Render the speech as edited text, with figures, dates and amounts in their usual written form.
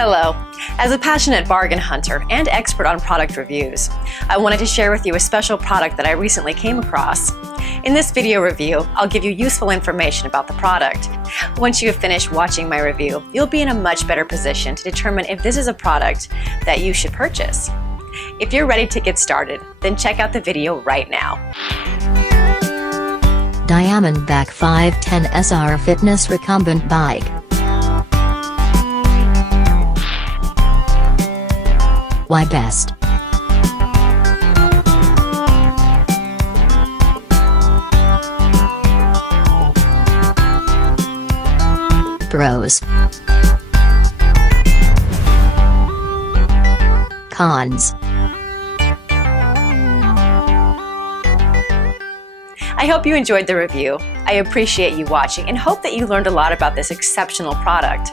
Hello. As a passionate bargain hunter and expert on product reviews, I wanted to share with you a special product that I recently came across. In this video review, I'll give you useful information about the product. Once you have finished watching my review, you'll be in a much better position to determine if this is a product that you should purchase. If you're ready to get started, then check out the video right now. Diamondback 510SR Fitness Recumbent Bike. Why best? Pros. Cons. I hope you enjoyed the review. I appreciate you watching and hope that you learned a lot about this exceptional product.